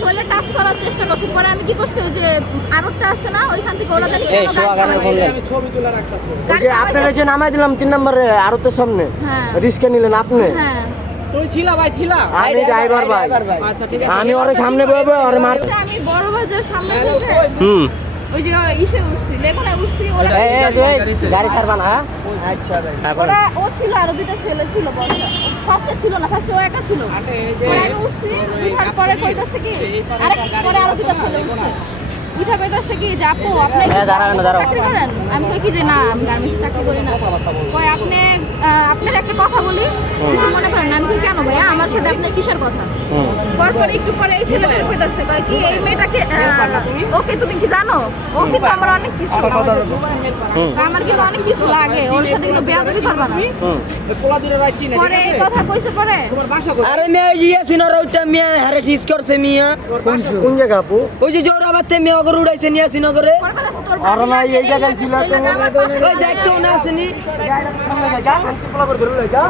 শরীরে টাচ করার চেষ্টা করছে। পরে আমি কি করছি, ওই যে আরোটা আছে না, ওইখান থেকে ওরা জানি এই আমি ছবি তুলে রাখতাছি। ওই যে আপনারা যে নামাই দিলাম 3 নম্বরে আরতের সামনে, হ্যাঁ রিস্কে নিলেন আপনি। হ্যাঁ তুই ছিলা ভাই, ছিলা? আমি ড্রাইভার ভাই। আচ্ছা ঠিক আছে। আমি ওরে সামনে বইবো ওরে মার। আমি বড় বাজার সামনে উঠে হুম ওই যে ইসে উঠছি, লেখনে উঠছি, ওরা গাড়ি ছাড়বা না। আচ্ছা ভাই। ওরা ও ছিল, আরো দুটো ছেলে ছিল বসা। ফার্স্টে ছিল না, ফার্স্টে ও একা ছিল। পরে আমি উঠছি, উঠার পরে কইতাছে কি, আরে পরে আরো দুটো ছেলে উঠছে। উঠা কইতাছে কি যে আপু আপনি কি চাকরি করেন? আমি কই কি যে না, আমি গার্মেন্টসে চাকরি করি না। কই আপনি আপনার একটা কথা বলি, কিছু মনে করেন না? আমি কই কেন ভাইয়া, আমার সাথে আপনার কিসের কথা? তারপর একটু পরে এই ছেলেটা কইতাছে, কয় কি এই মেয়েটাকে ওকে তুমি কি জানো, ও কিন্তু আমার অনেক কিছু, আমার কিন্তু অনেক কিছু লাগে, ওর সাথে কিন্তু বেয়াদবি করবা না। পোলা দূরে রাখছি না। পরে এই কথা কইছে, পরে তোমার বাসা কোথায়? আরে মেয়ে জিয়াছিন আর ওইটা মেয়ে হারে ঠিক করছে মিয়া। কোন জায়গা আপু? ওই যে জোরাবাতে মেয়ে ওগর উড়াইছে নিয়াছিন ওগরে। পরে কথা তোর আর না এই জায়গায় ছিল তো। ওই দেখতো না আসেনি। সামনে যা, শান্তি পোলা করে ধরে লই যা।